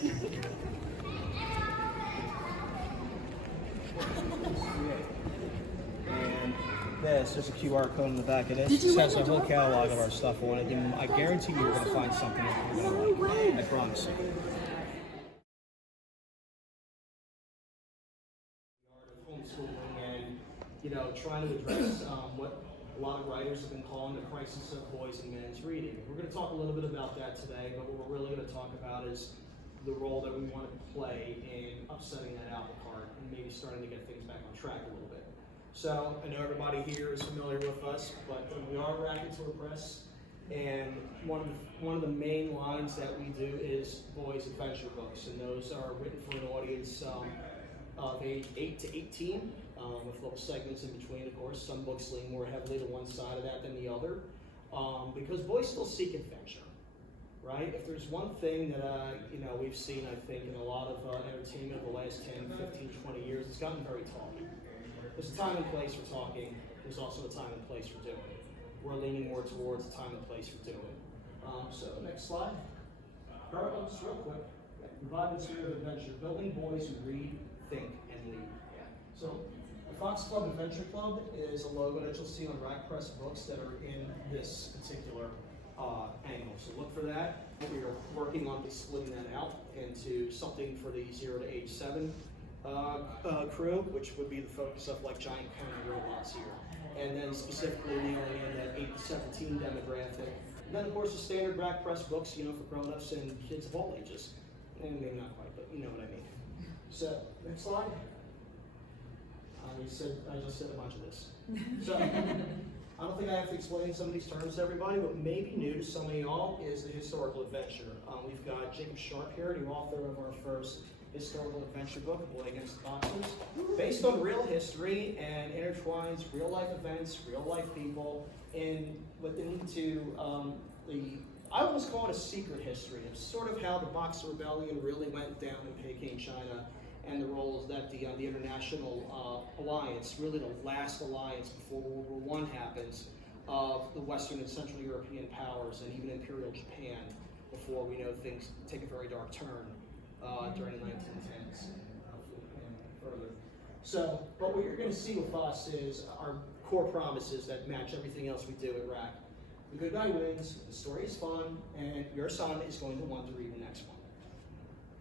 And there's a QR code in the back of this. Did you It has win a the whole door catalog prize? of our stuff on it, and I guarantee you we're going to find something that you're going to like. I promise you. Homeschooling and, trying to address what a lot of writers have been calling the crisis of boys and men's reading. We're going to talk a little bit about that today, but what we're really going to talk about is the role that we want to play in upsetting that apple cart and maybe starting to get things back on track a little bit. So I know everybody here is familiar with us, but we are Racketeer Press, and one of the main lines that we do is boys' adventure books, and those are written for an audience of age 8 to 18, with little segments in between, of course. Some books lean more heavily to one side of that than the other, because boys still seek adventure, right? If there's one thing that we've seen, I think, in a lot of entertainment in the last 10, 15, 20 years, it's gotten very talky. There's a time and place for talking. There's also a time and place for doing it. We're leaning more towards a time and place for doing it. So next slide. All right, just real quick. Reviving spirit of adventure, building boys who read, think, and lead. So the Fox Club Adventure Club is a logo that you'll see on Rack Press books that are in this particular angle. So look for that. We are working on splitting that out into something for the 0 to age 7 crew, which would be the focus of like giant counting robots here. And then specifically nailing in that 8 to 17 demographic. And then of course the standard Rack Press books, for grown-ups and kids of all ages. And maybe not quite, but you know what I mean. So, next slide. I just said a bunch of this. So, I don't think I have to explain some of these terms to everybody. What may be new to some of y'all is the historical adventure. We've got Jacob Sharp here, the author of our first historical adventure book, A Boy Against the Boxers, based on real history and intertwines real life events, real life people, and into I almost call it a secret history. It's sort of how the Boxer Rebellion really went down in Peking, China, and the roles that the international alliance, really the last alliance before World War I happens, of the Western and Central European powers and even Imperial Japan, before we know things take a very dark turn during the 1910s and further. So, but what you're going to see with us is our core promises that match everything else we do at RAC. The good guy wins, the story is fun, and your son is going to want to read the next one.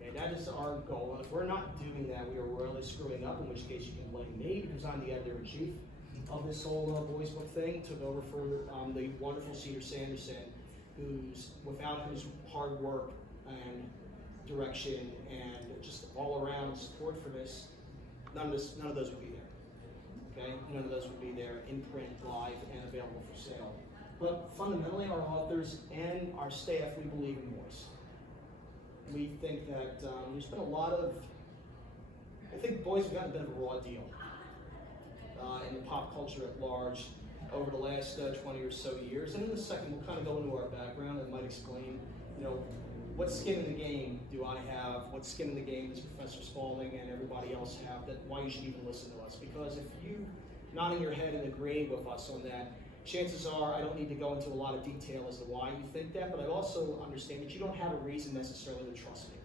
Okay, that is our goal. If we're not doing that, we are royally screwing up, in which case you can blame me, because I'm the editor-in-chief of this whole boys book thing. Took over for the wonderful Cedar Sanderson, without whose hard work and direction and just all around support for this, none of those would be there. Okay, none of those would be there in print, live, and available for sale. But fundamentally, our authors and our staff, we believe in boys. We think that there's been a lot of, I think boys have gotten a bit of a raw deal in the pop culture at large over the last 20 or so years. And in a second, we'll kind of go into our background and might explain, what skin in the game do I have? What skin in the game does Professor Spaulding and everybody else have? That why you should even listen to us? Because if you nodding your head and agreeing with us on that, chances are I don't need to go into a lot of detail as to why you think that, but I also understand that you don't have a reason necessarily to trust me.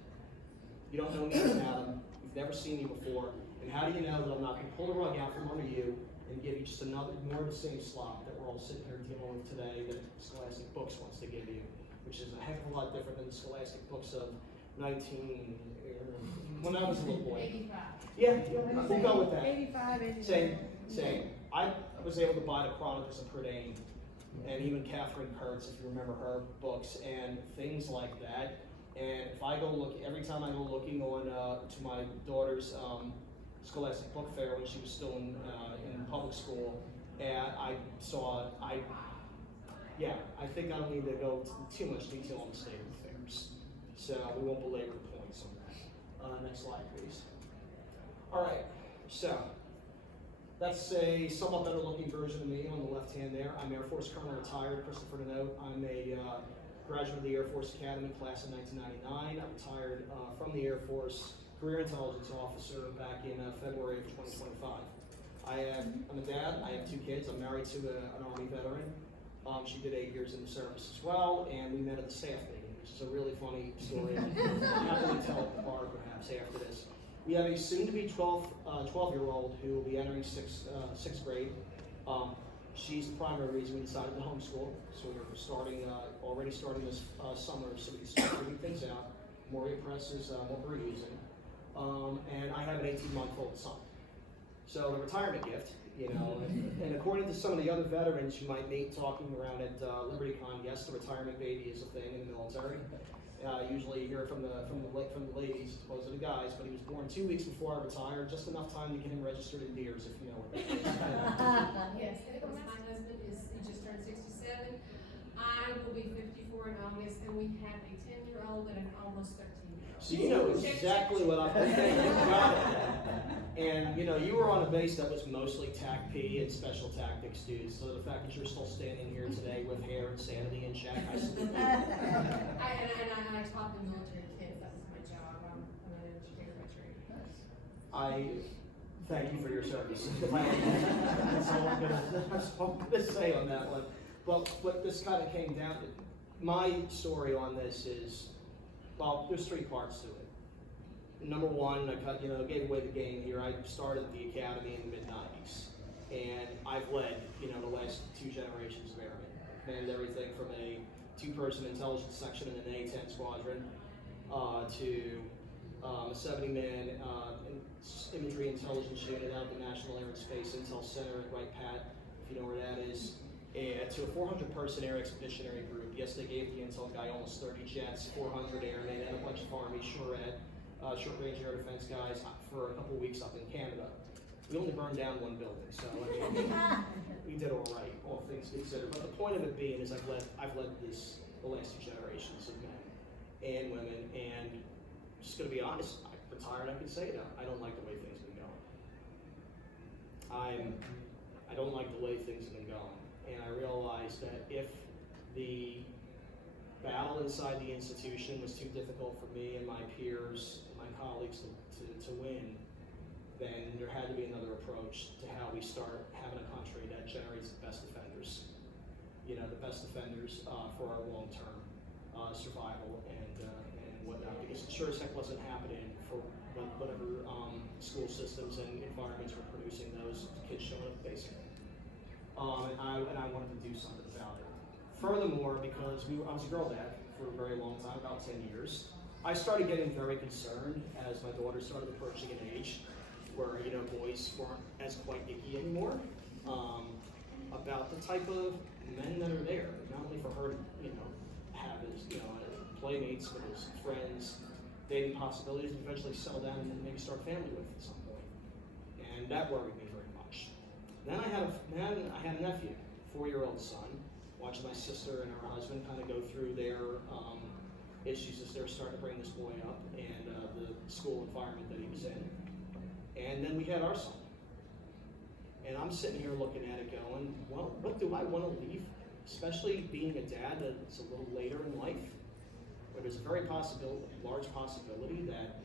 You don't know me as Adam. You've never seen me before, and how do you know that I'm not going to pull the rug out from under you and give you just another more of the same slop that we're all sitting here dealing with today that Scholastic Books wants to give you, which is a heck of a lot different than the Scholastic Books of when I was a little boy. 85. Yeah, we'll go with that. 85, 85. Same. I was able to buy the Chronicles of Prydain, and even Catherine Kurtz, if you remember her books, and things like that. And if I go look, every time I go looking on to my daughter's Scholastic Book Fair when she was still in public school, and I saw, I think I don't need to go too much detail on the state of affairs. So we won't belabor the points on that. Next slide, please. All right, so that's a somewhat better looking version of me on the left hand there. I'm Air Force Colonel retired, Christopher DiNote. I'm a graduate of the Air Force Academy class of 1999. I retired from the Air Force Career Intelligence Officer back in February of 2025. I'm a dad. I have 2 kids. I'm married to an Army veteran. She did 8 years in the service as well, and we met at the staff meeting. which is a really funny story. I'll happily tell at the bar perhaps after this. We have a soon-to-be 12-year-old who will be entering sixth grade. She's the primary reason we decided to homeschool. So we're already starting this summer, so we can start figuring things out. Moria Press is what we're using. And I have an 18-month-old son. So the retirement gift, you know, and according to some of the other veterans you might meet talking around at LibertyCon, yes, the retirement baby is a thing in the military. Usually you hear it from the ladies as opposed to the guys, but he was born 2 weeks before I retired, just enough time to get him registered in Deers, if you know what that is. Yes, my husband he just turned 67. I will be 54 in August, and we have a 10-year-old and an almost 13-year-old. So you know exactly what I'm thinking. And you know, you were on a base that was mostly TAC-P and special tactics dudes, so the fact that you're still standing here today with hair and sanity in check, I salute you. I taught the military kids. That was my job. I'm an educator by trade. I thank you for your service. That's all I'm gonna say on that one. But what this kind of came down to, my story on this is, well, there's 3 parts to it. Number one, I gave away the game here. I started the academy in the mid-90s, and I've led, the last 2 generations of airmen. Manned everything from a 2-person intelligence section in an A-10 squadron to a 70-man imagery intelligence unit out of the National Air and Space Intel Center at Wright Pat, if you know where that is, and to a 400-person air expeditionary group. Yes, they gave the intel guy almost 30 jets, 400 airmen, and a bunch of Army short-range air defense guys for a couple of weeks up in Canada. We only burned down 1 building, so I mean, we did all right, all things considered. But the point of it being is I've led the last 2 generations of men and women, and just gonna be honest, I'm retired, I can say that. I don't like the way things have been going. I don't like the way things have been going. And I realized that if the battle inside the institution was too difficult for me and my peers and my colleagues to win, then there had to be another approach to how we start having a country that generates the best defenders. The best defenders for our long-term survival and whatnot, because it sure as heck wasn't happening for whatever school systems and environments were producing those kids showing up basically. And I wanted to do something about it. Furthermore, because I was a girl dad for a very long time, about 10 years, I started getting very concerned as my daughter started approaching an age where, boys weren't as quite icky anymore, about the type of men that are there, not only for her to, have as, playmates, but as friends, dating possibilities, and eventually settle down and maybe start a family with at some point. And that worried me very much. Then I had a nephew, 4-year-old son, watching my sister and her husband kind of go through their issues as they're starting to bring this boy up and the school environment that he was in. And then we had our son. And I'm sitting here looking at it going, well, what do I want to leave? Especially being a dad that's a little later in life, where there's a very large possibility that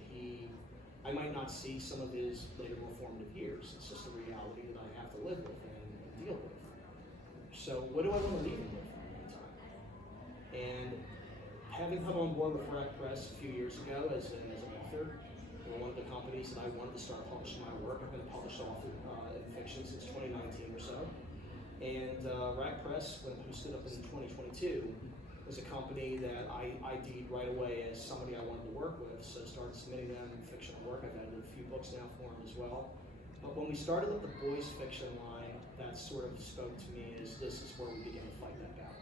I might not see some of his later more formative years. It's just a reality that I have to live with and deal with. So what do I want to leave him with in the meantime? And having come on board with Rack Press a few years ago as an author, one of the companies that I wanted to start publishing my work. I've been published off in fiction since 2019 or so. And Rack Press, who stood up in 2022, was a company that I ID'd right away as somebody I wanted to work with, so started submitting them fictional work. I've edited a few books now for them as well. But when we started up the boys fiction line, that sort of spoke to me as this is where we began to fight that battle.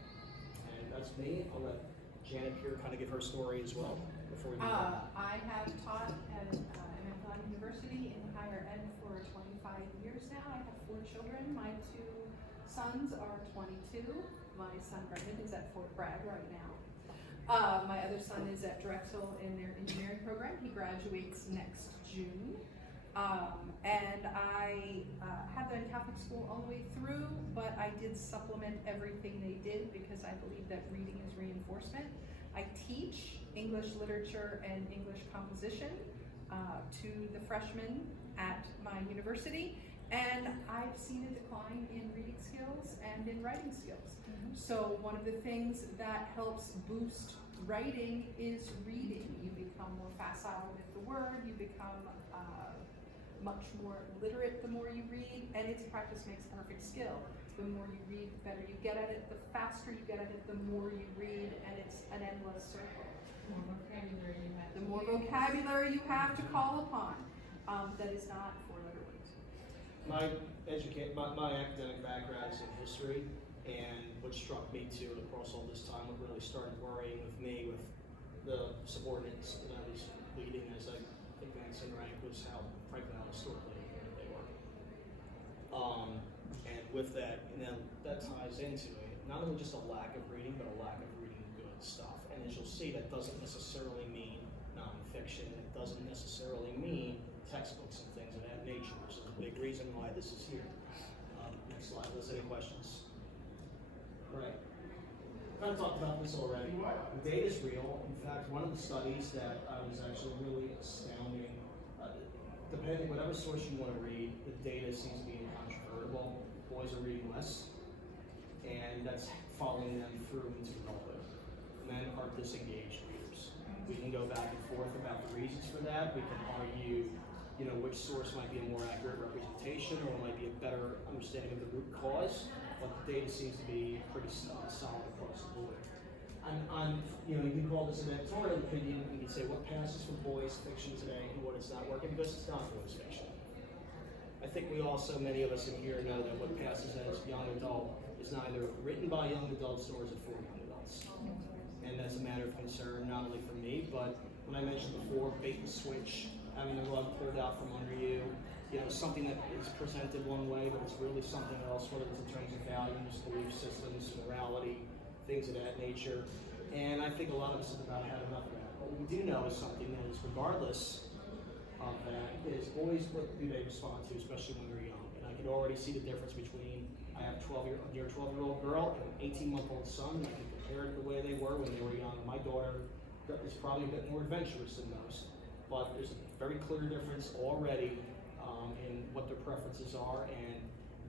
And that's me. I'll let Janet here kind of give her story as well before we move on. I have taught at MFL University in higher ed for 25 years now. I have 4 children. My 2 sons are 22. My son Brendan is at Fort Bragg right now. My other son is at Drexel in their engineering program. He graduates next June. And I had them in Catholic school all the way through, but I did supplement everything they did because I believe that reading is reinforcement. I teach English literature and English composition to the freshmen at my university, and I've seen a decline in reading skills and in writing skills. So one of the things that helps boost writing is reading. You become more facile with the word, you become much more literate the more you read, and it's practice makes perfect skill. The more you read, the better you get at it, the faster you get at it, the more you read, and it's an endless circle. The more vocabulary you have to call upon, that is not four-letter words. My academic background is in history, and what struck me too across all this time, what really started worrying with me with the subordinates that I was leading as I advanced in rank was how, frankly, how historically ignorant they were. And with that, that ties into it, not only just a lack of reading, but a lack of reading good stuff. And as you'll see, that doesn't necessarily mean nonfiction, and it doesn't necessarily mean textbooks and things of that nature, which is a big reason why this is here. Next slide, let's any questions. Right. I've kind of talked about this already. The data is real. In fact, one of the studies that I was actually really astounding, depending whatever source you want to read, the data seems to be incontrovertible. Boys are reading less, and that's following them through into adulthood. Men are disengaged readers. We can go back and forth about the reasons for that. We can argue, which source might be a more accurate representation or might be a better understanding of the root cause, but the data seems to be pretty solid across the board. You can call this an editorial opinion, and you can say what passes for boys fiction today and what is not working, because it's not boys fiction. I think many of us in here know that what passes as young adult is neither written by young adults nor is it for young adults. And that's a matter of concern not only for me, but when I mentioned before, bait and switch, having the rug pulled out from under you, something that is presented one way, but it's really something else, whether it's in terms of values, belief systems, morality, things of that nature. And I think a lot of us have about had enough of that. What we do know is something that is, regardless of that, is boys, what do they respond to, especially when they're young. And I can already see the difference between, I have a 12-year-old girl and an 18-month-old son, and I can compare it the way they were when they were young. My daughter is probably a bit more adventurous than most, but there's a very clear difference already in what their preferences are, and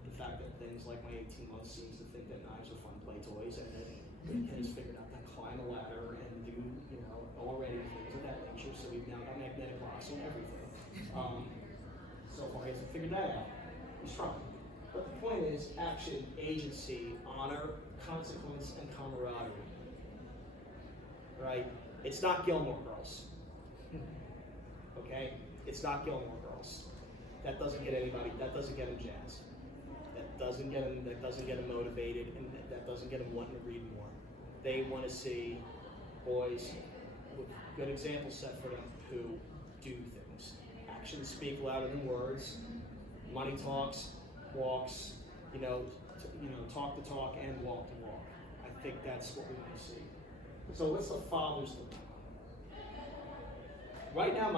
the fact that things like my 18-month seems to think that knives are fun play toys, and that it has figured out to climb a ladder and do, already things of that nature. So we've now got magnetic locks on everything. So far he hasn't figured that out. He's trying. But the point is action, agency, honor, consequence, and camaraderie. Right? It's not Gilmore Girls. Okay? It's not Gilmore Girls. That doesn't get anybody, that doesn't get them jazzed. That doesn't get them motivated, and that doesn't get them wanting to read more. They want to see boys with good examples set for them who do things. Actions speak louder than words. Money talks, walks, talk the talk and walk the walk. I think that's what we want to see. So what's the father's dilemma? Right now,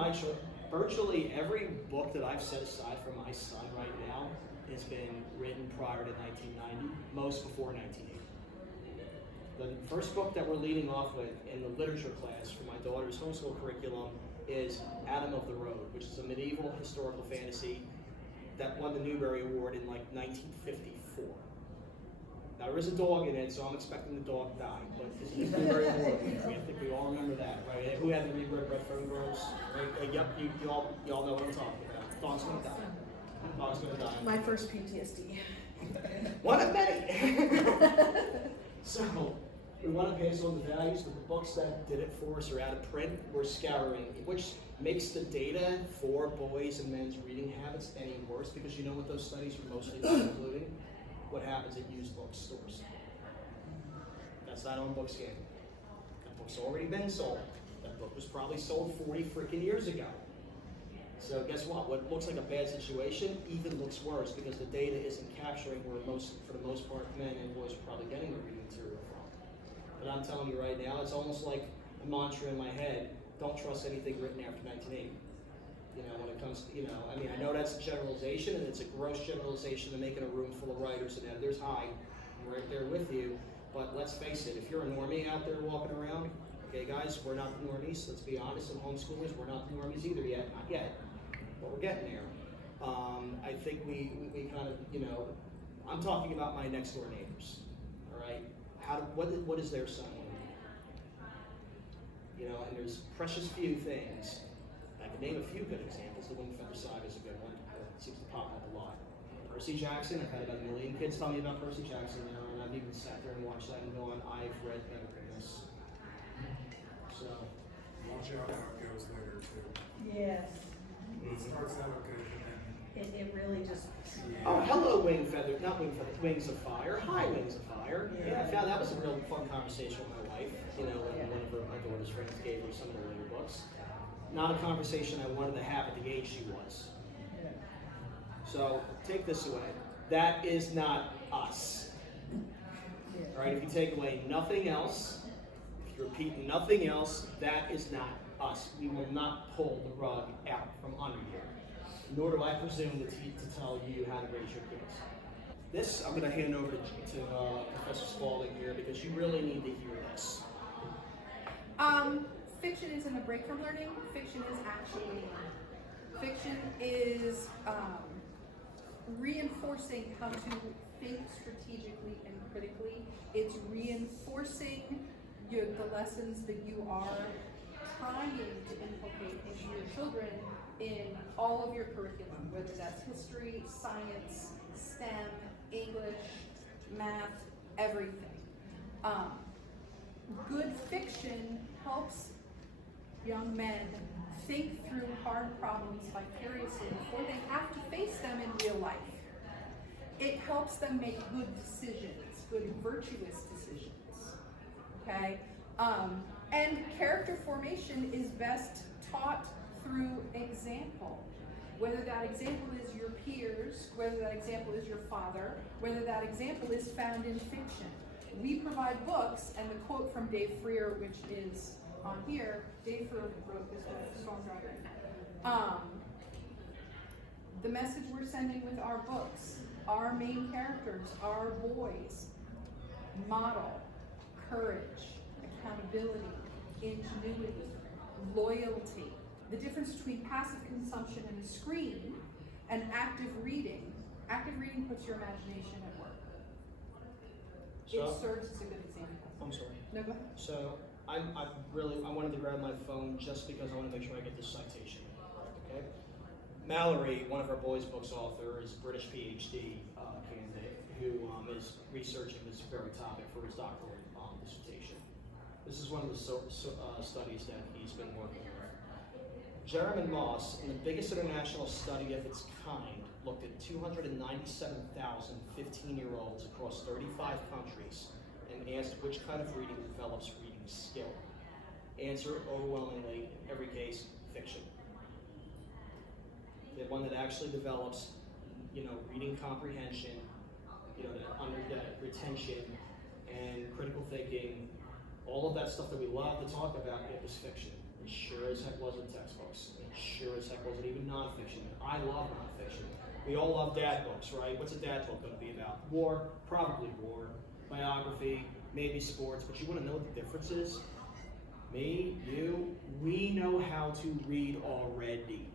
virtually every book that I've set aside for my son right now has been written prior to 1990, most before 1980. The first book that we're leading off with in the literature class for my daughter's homeschool curriculum is Adam of the Road, which is a medieval historical fantasy that won the Newbery Award in 1954. Now there is a dog in it, so I'm expecting the dog to die, but this is Newbery Award. I think we all remember that, right? Who had the read Red Phone Girls? Right? Yep, you all know what I'm talking about. Dog's gonna die. Dog's gonna die. My first PTSD. One of many. So we want to pass on the values, but the books that did it for us are out of print. We're scouring, which makes the data for boys and men's reading habits any worse, because you know what those studies are mostly not including? What happens at used bookstores. That's not on Bookscan. That book's already been sold. That book was probably sold 40 freaking years ago. So guess what? What looks like a bad situation even looks worse, because the data isn't capturing where for the most part, men and boys are probably getting the reading material from. But I'm telling you right now, it's almost like a mantra in my head: don't trust anything written after 1980. When it comes to, I know that's a generalization, and it's a gross generalization to make in a room full of writers and editors. Hi, I'm right there with you. But let's face it, if you're a normie out there walking around, okay guys, we're not the normies, let's be honest, and homeschoolers, we're not the normies either yet, not yet, but we're getting there. I think we kind of, I'm talking about my next door neighbors, all right? What is their son want to do? You know, and there's precious few things. I can name a few good examples. The Wingfeather Saga is a good one. It seems to pop up a lot. Percy Jackson, I've had about 1 million kids tell me about Percy Jackson, you know, and I've even sat there and watched that and gone, I've read better than this. So. Watch out how it goes later too. Yes, It starts out okay, and it really just. Oh, hello, Wingfeather, not Wingfeather, Wings of Fire. Hi, Wings of Fire. Yeah, I found that was a real fun conversation with my wife. You know, when one of my daughter's friends gave her some of the later books. Not a conversation I wanted to have at the age she was. So take this away. That is not us. All right, if you take away nothing else, if you repeat nothing else, that is not us. We will not pull the rug out from under you. Nor do I presume to tell you how to raise your kids. This I'm going to hand over to Professor Spalding here because you really need to hear this. Fiction isn't a break from learning. Fiction is actually learning. Fiction is reinforcing how to think strategically and critically. It's reinforcing the lessons that you are trying to inculcate into your children in all of your curriculum, whether that's history, science, STEM, English, math, everything. Good fiction helps young men think through hard problems vicariously before they have to face them in real life. It helps them make good decisions, good virtuous decisions, okay? And character formation is best taught through example. Whether that example is your peers, whether that example is your father, whether that example is found in fiction. We provide books, and the quote from Dave Freer, which is on here, Dave Freer wrote this book, Storm Dragon. The message we're sending with our books, our main characters, our boys, model courage, accountability, ingenuity, loyalty. The difference between passive consumption and a screen and active reading puts your imagination at work. It serves as a good example. I'm sorry. No, go ahead. So I wanted to grab my phone just because I want to make sure I get this citation correct, okay? Mallory, one of our boys' books author, is a British PhD candidate who is researching this very topic for his doctoral dissertation. This is one of the studies that he's been working with. Jeremy Moss, in the biggest international study of its kind, looked at 297,000 15-year-olds across 35 countries and asked which kind of reading develops reading skill. Answer, overwhelmingly, in every case, fiction. The one that actually develops, reading comprehension, that retention and critical thinking, all of that stuff that we love to talk about, it was fiction. It sure as heck wasn't textbooks. It sure as heck wasn't even nonfiction. I love nonfiction. We all love dad books, right? What's a dad book going to be about? War, probably war. Biography, maybe sports. But you want to know what the difference is? Me, you, we know how to read already.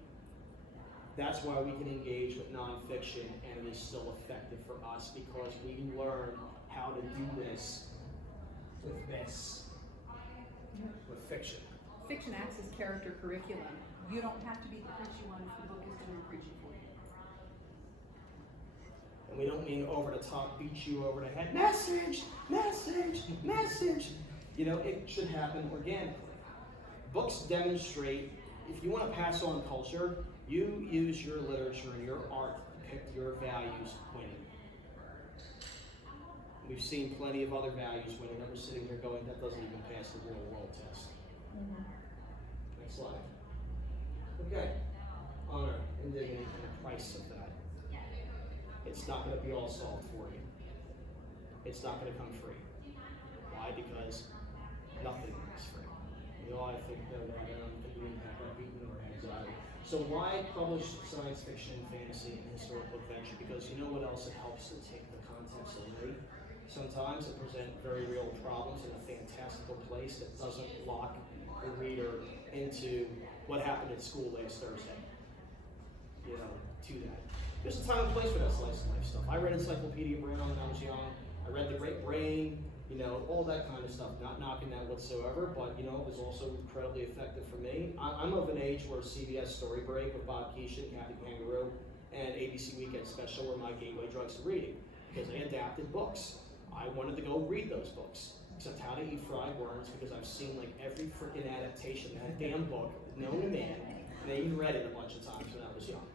That's why we can engage with nonfiction, and it is still effective for us because we learn how to do this with fiction. Fiction acts as character curriculum. You don't have to be the preachy one if the book is doing preaching for you. And we don't mean over the top, beat you over the head. Message, message, message. It should happen organically. Books demonstrate, if you want to pass on culture, you use your literature and your art to depict your values winning. We've seen plenty of other values winning that we're sitting here going, that doesn't even pass the real world test. Mm-hmm. Next slide. Okay. Honor and dignity and the price of that. It's not going to be all solved for you. It's not going to come free. Why? Because nothing is free. We all, I think, know that. I don't think we impact our beating or anxiety. So why publish science fiction, fantasy, and historical adventure? Because you know what else it helps to take the context away? Sometimes it presents very real problems in a fantastical place that doesn't lock the reader into what happened at school last Thursday. To that. There's a time and place for that slice of life stuff. I read Encyclopedia Brown when I was young. I read The Great Brain, you know, all that kind of stuff. Not knocking that whatsoever, but you know, it was also incredibly effective for me. I'm of an age where CBS Story Break with Bob Keeshan, Kathy Kangaroo, and ABC Weekend Special were my gateway drugs to reading because they adapted books. I wanted to go read those books. Except How to Eat Fried Worms because I've seen like every freaking adaptation of that damn book known to man, and I even read it a bunch of times when I was young.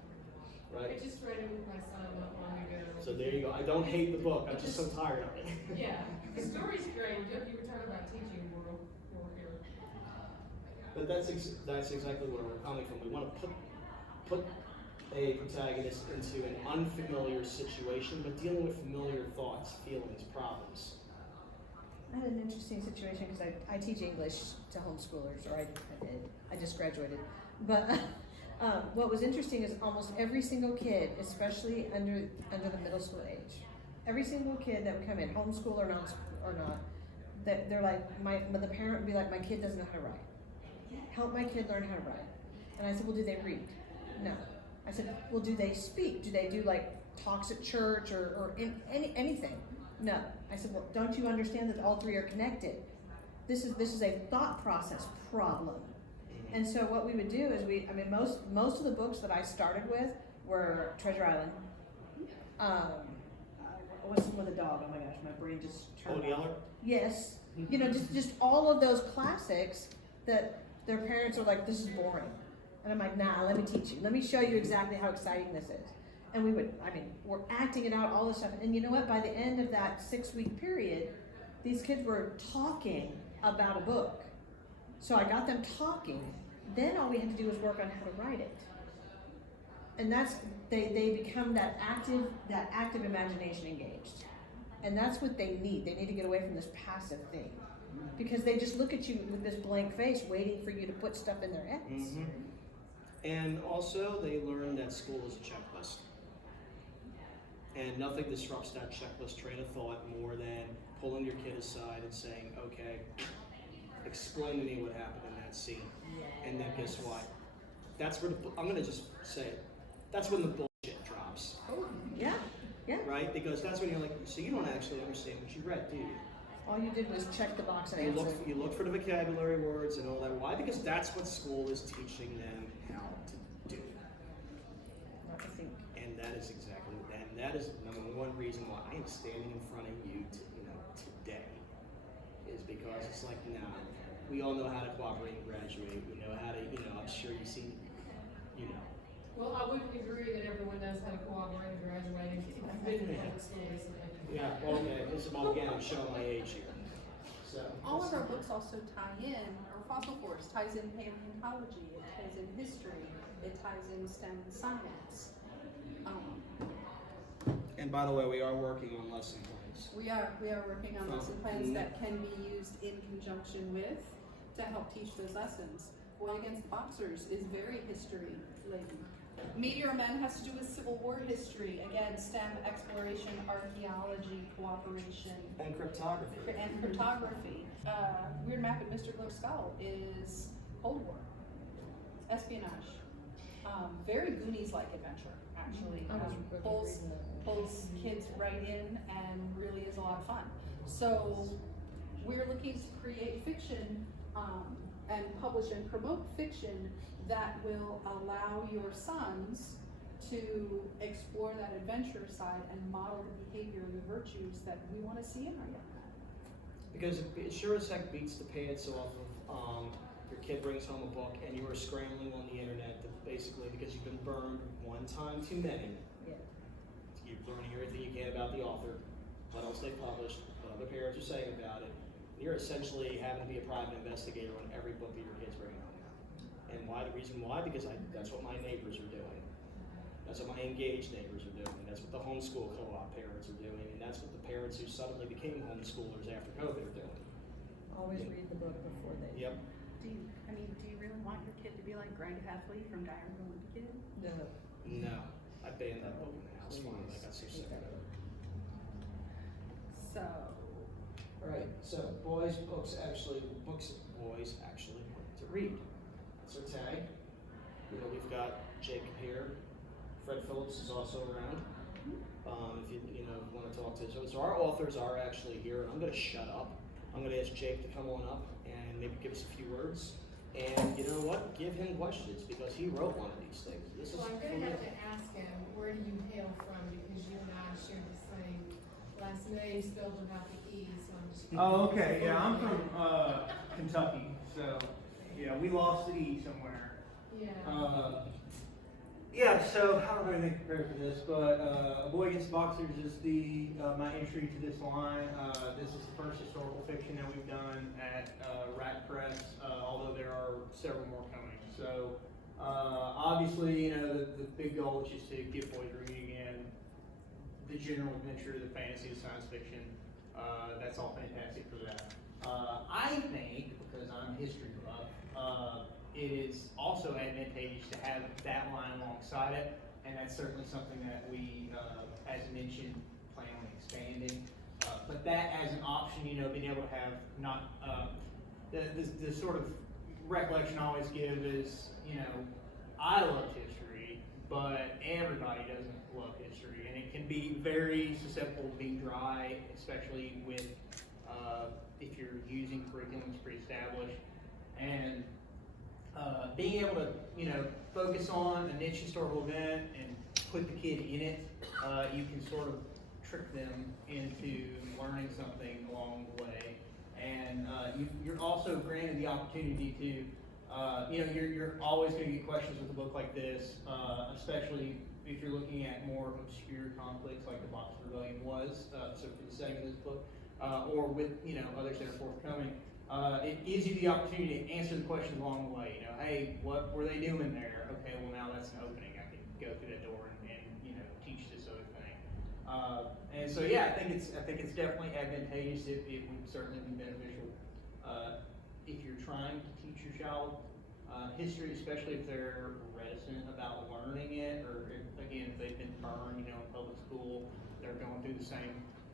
I Right? just read it with my son not long ago. So there you go. I don't hate the book. I'm just so tired of it. Yeah, the story's great. You were talking about teaching world here. But that's exactly where we're coming from. We want to put a protagonist into an unfamiliar situation, but dealing with familiar thoughts, feelings, problems. I had an interesting situation because I teach English to homeschoolers, or I just graduated. But what was interesting is almost every single kid, especially under the middle school age, every single kid that would come in, homeschool or not, that they're like, the parent would be like, my kid doesn't know how to write. Help my kid learn how to write. And I said, well, do they read? No. I said, well, do they speak? Do they do like talks at church or in anything? No. I said, well, don't you understand that all three are connected? This is a thought process problem. And so what we would do is most of the books that I started with were Treasure Island. What's the one with the dog? Oh my gosh, my brain just turned. Old Yeller? Yes. You know, just all of those classics that their parents are like, this is boring. And I'm like, nah, let me teach you. Let me show you exactly how exciting this is. And we're acting it out, all this stuff. And you know what? By the end of that 6-week period, these kids were talking about a book. So I got them talking. Then all we had to do was work on how to write it. And that's, they become that active imagination engaged. And that's what they need. They need to get away from this passive thing. Because they just look at you with this blank face waiting for you to put stuff in their heads. Mm-hmm. And also, they learn that school is a checklist. And nothing disrupts that checklist train of thought more than pulling your kid aside and saying, okay, explain to me what happened in that scene. And then guess what? That's where I'm going to just say it. That's when the bullshit drops. Yeah, yeah. Right? Because that's when you're like, so you don't actually understand what you read, do you? All you did was check the box and answer. You look for the vocabulary words and all that. Why? Because that's what school is teaching them how to do. I think. And that is exactly, and that is number one reason why I am standing in front of you, today, is because it's like, nah, we all know how to cooperate and graduate. We know how to, I'm sure you've seen, Well, I wouldn't agree that everyone knows how to cooperate and graduate if you've been in public school recently. Yeah, okay. Well, again, I'm showing my age here. So All of our books also tie in, or Fossil Force ties in paleontology, it ties in history, it ties in STEM and science. And by the way, we are working on lesson plans. We are working on lesson plans that can be used in conjunction with to help teach those lessons. Boy Against the Boxers is very history laden. Meteor Men has to do with Civil War history. Again, STEM, exploration, archaeology, cooperation. And cryptography. And cryptography. Weird Map at Mr. Glow Skull is Cold War. Espionage. Very Goonies-like adventure, actually. Pulls kids right in and really is a lot of fun. So we're looking to create fiction and publish and promote fiction that will allow your sons to explore that adventure side and model the behavior and the virtues that we want to see in our young men. Because it sure as heck beats the pants off of your kid brings home a book and you are scrambling on the internet basically because you've been burned one time too many. Yeah. You're learning everything you can about the author, what else they published, what other parents are saying about it. You're essentially having to be a private investigator on every book that your kids bring home. And why? The reason why? Because that's what my neighbors are doing. That's what my engaged neighbors are doing. That's what the homeschool co-op parents are doing. And that's what the parents who suddenly became homeschoolers after COVID are doing. Always read the book before they. Yep. Do you really want your kid to be like Greg Heffley from Diary of a Wimpy Kid? No. No. I banned that book in the house finally. I got so sick of it. So, Alright, so boys actually to read. That's our tag. We've got Jacob here. Fred Phillips is also around. if you know want to talk to. So our authors are actually here. I'm going to shut up. I'm going to ask Jake to come on up and maybe give us a few words. And you know what? Give him questions because he wrote one of these things. This Well, I'm is gonna have to ask him, where do you hail from, because you and I share the same last name spelled without the E, so I'm just. Oh, okay, yeah, I'm from, Kentucky, so, yeah, we lost the E somewhere. Yeah. Yeah, so I don't have anything prepared for this, but A Boy Against Boxers is my entry to this line. This is the first historical fiction that we've done at Rack Press, although there are several more coming. So obviously, you know, the big goal is just to get boys reading again. The general adventure, the fantasy, the science fiction, that's all fantastic for that. I think, because I'm a history buff, it is also advantageous to have that line alongside it, and that's certainly something that we, as mentioned, plan on expanding. But that as an option, you know, being able to have not, the sort of recollection I always give is, you know, I loved history, but everybody doesn't love history, and it can be very susceptible to being dry, especially with, if you're using curriculums pre-established, and being able to, you know, focus on a niche historical event and put the kid in it, you can sort of trick them into learning something along the way. And you're also granted the opportunity to, you know, you're always going to get questions with a book like this, especially if you're looking at more obscure conflicts like the Boxer Rebellion was, so for the setting of this book, or with, you know, others that are forthcoming. It gives you the opportunity to answer the questions along the way. You know, hey, what were they doing there? Okay, well now that's an opening. I can go through that door and you know, teach this other thing. And so yeah, I think it's definitely advantageous. It would certainly be beneficial if you're trying to teach your child history, especially if they're reticent about learning it, or if they've been burned, you know, in public school, they're going through the same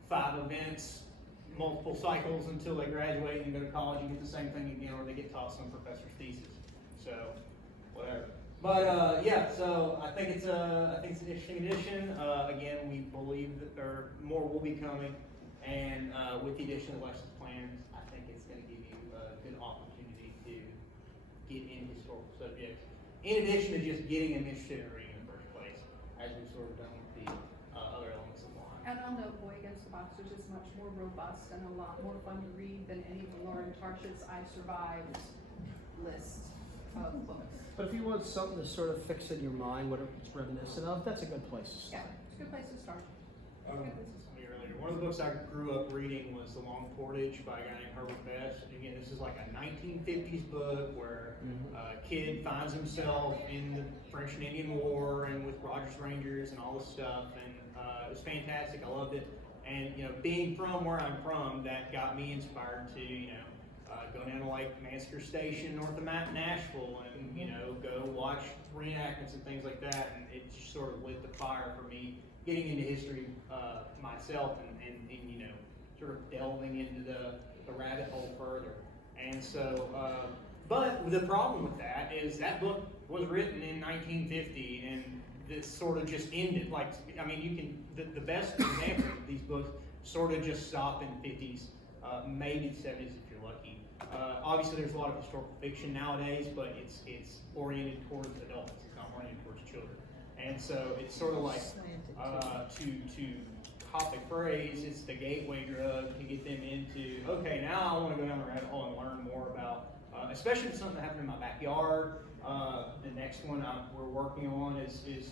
5 events, multiple cycles until they graduate and go to college and get the same thing again, or they get taught some professor's thesis. So, whatever. But yeah, so I think it's an interesting addition. Again, we believe that there more will be coming, and with the addition of lessons plans, I think it's going to give you a good opportunity to get into historical subjects. In addition to just getting them interested in reading in the first place, as we've sort of done with the other elements of the line. And I'll note, Boy Against the Boxers is much more robust and a lot more fun to read than any of the Lauren Tarsh's I Survived list of books. But if you want something to sort of fix in your mind what it's reminiscent of, that's a good place to Yeah, start. it's a good place to start. Earlier. One of the books I grew up reading was The Long Portage by a guy named Herbert Best. Again, this is like a 1950s book where a kid finds himself in the French and Indian War and with Rogers Rangers and all this stuff, and it was fantastic. I loved it. And you know, being from where I'm from, that got me inspired to, you know, go down to like Massacre Station north of Nashville, and you know, go watch reenactments and things like that. And it just sort of lit the fire for me getting into history myself, and you know, sort of delving into the rabbit hole further. And so, but the problem with that is that book was written in 1950, and this sort of just ended. Like, I mean, you can, the best example of these books sort of just stop in the 50s, maybe the 70s if you're lucky. Obviously, there's a lot of historical fiction nowadays, but it's oriented towards adults. It's not oriented towards children. And so it's sort of like, to copy phrase, it's the gateway drug to get them into, okay, now I want to go down the rabbit hole and learn more about, especially if it's something that happened in my backyard. The next one we're working on is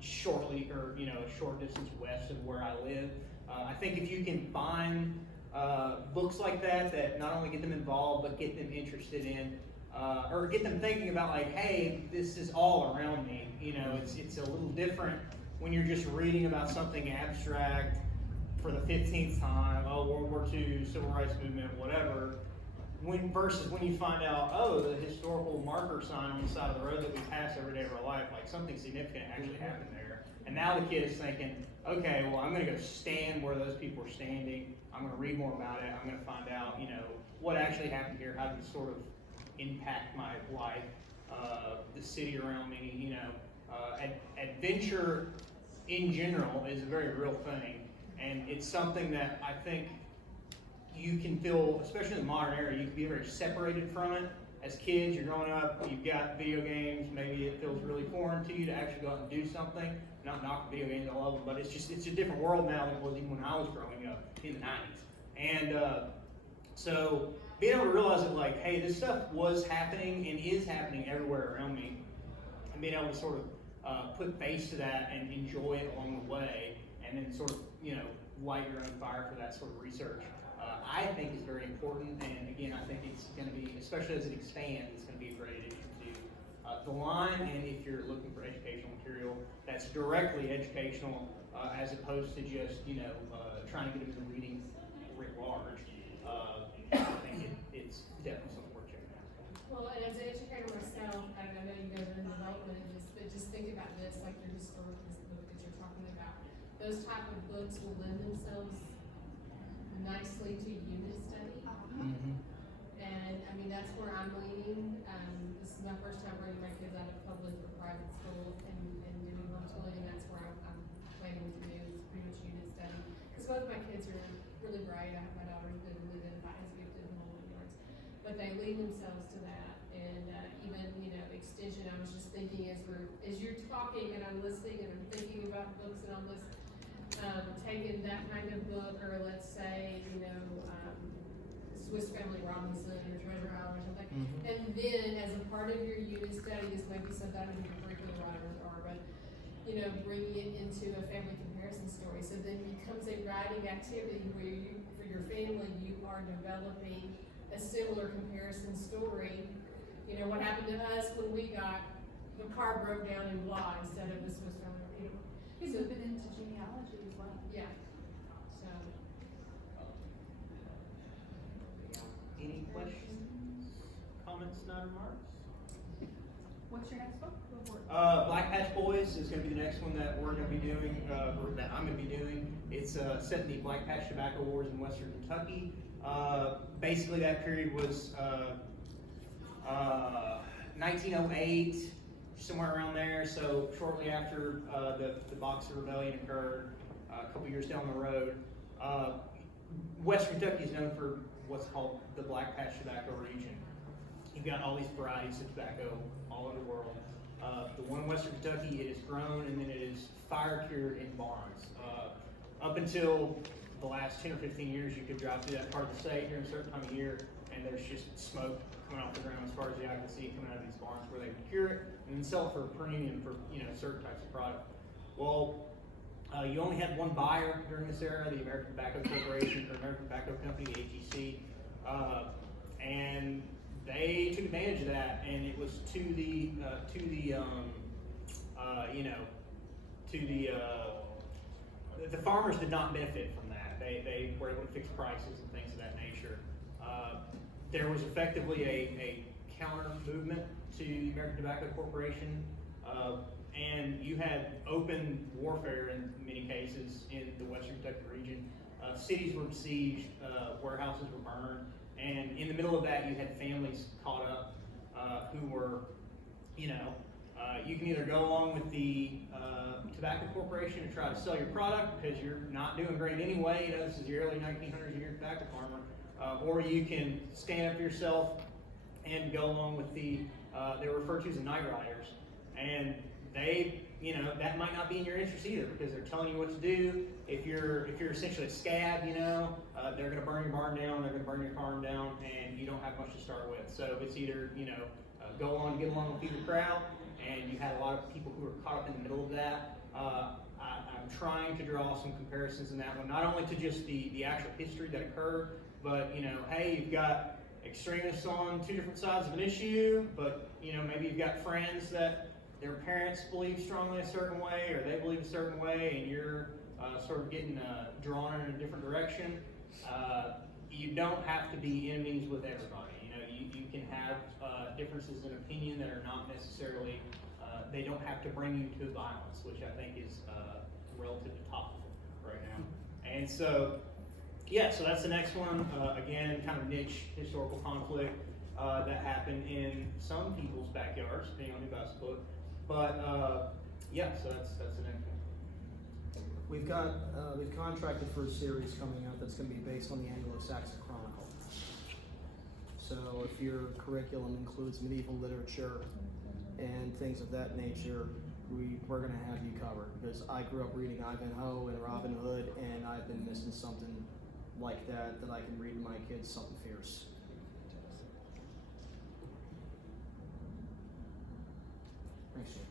shortly, or you know, a short distance west of where I live. I think if you can find books like that not only get them involved, but get them interested in, or get them thinking about like, hey, this is all around me. You know, it's a little different when you're just reading about something abstract for the 15th time, oh, World War II, Civil Rights Movement, whatever, versus when you find out, oh, the historical marker sign on the side of the road that we pass every day of our life, like something significant actually happened there. And now the kid is thinking, okay, well, I'm going to go stand where those people are standing. I'm going to read more about it. I'm going to find out, you know, what actually happened here, how did it sort of impact my life, the city around me, you know. Adventure in general is a very real thing, and it's something that I think you can feel, especially in the modern era, you can be very separated from it. As kids, you're growing up, you've got video games, maybe it feels really foreign to you to actually go out and do something. Not knock video games, I love them, but it's a different world now than it was even when I was growing up in the 90s. And so being able to realize that, like, hey, this stuff was happening and is happening everywhere around me, and being able to sort of put face to that and enjoy it along the way, and then sort of, light your own fire for that sort of research, I think is very important. And again, I think it's going to be, especially as it expands, it's going to be a great addition to the line. And if you're looking for educational material that's directly educational, as opposed to just trying to get into reading writ large, I think it's definitely something worth checking out. Well, and as an educator myself, and I know you guys are in development, but just think about this, like your historical book that you're talking about. Those type of books will lend themselves nicely to unit study. And I mean, that's where I'm leaning. This is my first time bringing my kids out of public or private school and doing homeschooling, and that's where I'm planning to do is pretty much unit study. Because both my kids are really bright. I have my daughter who's been identified as gifted in all awards, but they lean themselves to that. And even extension. I was just thinking as you're talking and I'm listening and I'm thinking about books and all this. Taking that kind of book, or let's say, Swiss Family Robinson or Treasure Island or something, and then as a part of your unit study, this might be something I don't know if curriculum writers are, but bringing it into a family comparison story. So then it becomes a writing activity where you, for your family, you are developing a similar comparison story. What happened to us when we got the car broke down in blah instead of the Swiss Family. You move it into genealogy as well. Yeah. So. Any questions, comments, not remarks? What's your next book? Black Patch Boys is going to be the next one that we're going to be doing, or that I'm going to be doing. It's set in the Black Patch Tobacco Wars in Western Kentucky. Basically, that period was 1908, somewhere around there. So shortly after the Boxer Rebellion occurred, a couple years down the road, Western Kentucky is known for what's called the Black Patch Tobacco region. You've got all these varieties of tobacco all over the world. The one in Western Kentucky, it is grown and then it is fire cured in barns. Up until the last 10 or 15 years, you could drive through that part of the state during a certain time of year, and there's just smoke coming off the ground as far as the eye can see coming out of these barns where they would cure it and then sell it for a premium for certain types of product. Well, you only had one buyer during this era, the American Tobacco Corporation, or American Tobacco Company, the ATC, and they took advantage of that, and it was the farmers did not benefit from that. They were able to fix prices and things of that nature. There was effectively a counter movement to the American Tobacco Corporation, and you had open warfare in many cases in the Western Kentucky region. Cities were besieged, warehouses were burned, and in the middle of that, you had families caught up who were, you can either go along with the tobacco corporation and try to sell your product because you're not doing great anyway. This is the early 1900s and you're a tobacco farmer, or you can stand up for yourself and go along with they're referred to as the night riders, and they, that might not be in your interest either because they're telling you what to do. If you're essentially a scab, they're going to burn your barn down, they're going to burn your farm down, and you don't have much to start with. So it's either go along, get along with either crowd, and you had a lot of people who were caught up in the middle of that. I'm trying to draw some comparisons in that one, not only to just the actual history that occurred, but hey, you've got extremists on two different sides of an issue, but maybe you've got friends that their parents believe strongly a certain way, or they believe a certain way, and you're sort of getting drawn in a different direction. You don't have to be enemies with everybody. You can have differences in opinion that are not necessarily, they don't have to bring you to violence, which I think is relatively topical right now. And so, yeah, so that's the next one. Again, kind of niche historical conflict that happened in some people's backyards, depending on who buys the book. But yeah, so that's the next one. We've contracted for a series coming out that's gonna be based on the Anglo-Saxon Chronicle. So if your curriculum includes medieval literature and things of that nature, we're gonna have you covered, because I grew up reading Ivanhoe and Robin Hood, and I've been missing something like that I can read to my kids, something fierce. Thanks, Jim.